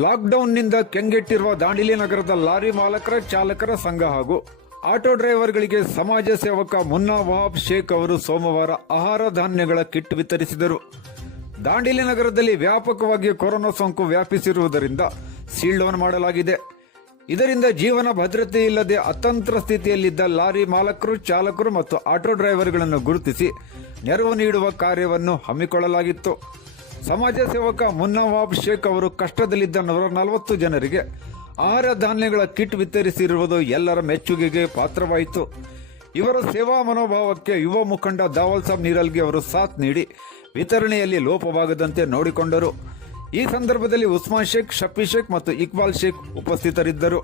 ಲಾಕ್ಡೌನ್ನಿಂದ ಕೆಂಗೆಟ್ಟಿರುವ ದಾಂಡೇಲಿ ನಗರದ ಲಾರಿ ಮಾಲಕರ ಚಾಲಕರ ಸಂಘ ಹಾಗೂ ಆಟೋ ಡ್ರೈವರ್ಗಳಿಗೆ ಸಮಾಜ ಸೇವಕ ಮುನ್ನಾ ವಹಾಬ್ ಶೇಖ್ ಅವರು ಸೋಮವಾರ ಆಹಾರ ಧಾನ್ಯಗಳ ಕಿಟ್ ವಿತರಿಸಿದರು. ದಾಂಡೇಲಿ ನಗರದಲ್ಲಿ ವ್ಯಾಪಕವಾಗಿ ಕೊರೋನಾ ಸೋಂಕು ವ್ಯಾಪಿಸಿರುವುದರಿಂದ ಸೀಲ್ಡೌನ್ ಮಾಡಲಾಗಿದೆ. ಇದರಿಂದ ಜೀವನ ಭದ್ರತೆ ಇಲ್ಲದೆ ಅತಂತ್ರ ಸ್ಥಿತಿಯಲ್ಲಿದ್ದ ಲಾರಿ ಮಾಲಕರು, ಚಾಲಕರು ಮತ್ತು ಆಟೋ ಡ್ರೈವರ್ಗಳನ್ನು ಗುರುತಿಸಿ ನೆರವು ನೀಡುವ ಕಾರ್ಯವನ್ನು ಹಮ್ಮಿಕೊಳ್ಳಲಾಗಿತ್ತು. ಸಮಾಜ ಸೇವಕ ಮುನ್ನಾ ವಹಾಬ್ ಶೇಖ್ ಅವರು ಕಷ್ಟದಲ್ಲಿದ್ದ 140 ಜನರಿಗೆ ಆಹಾರ ಧಾನ್ಯಗಳ ಕಿಟ್ ವಿತರಿಸಿರುವುದು ಎಲ್ಲರ ಮೆಚ್ಚುಗೆಗೆ ಪಾತ್ರವಾಯಿತು. ಇವರ ಸೇವಾ ಮನೋಭಾವಕ್ಕೆ ಯುವ ಮುಖಂಡ ದಾವಲ್ ಸಾಬ್ ನೀರಲ್ಗಿ ಅವರು ಸಾಥ್ ನೀಡಿ ವಿತರಣೆಯಲ್ಲಿ ಲೋಪವಾಗದಂತೆ ನೋಡಿಕೊಂಡರು. ಈ ಸಂದರ್ಭದಲ್ಲಿ ಉಸ್ಮಾನ್ ಶೇಖ್, ಶಫಿ ಶೇಖ್ ಮತ್ತು ಇಕ್ಬಾಲ್ ಶೇಖ್ ಉಪಸ್ಥಿತರಿದ್ದರು.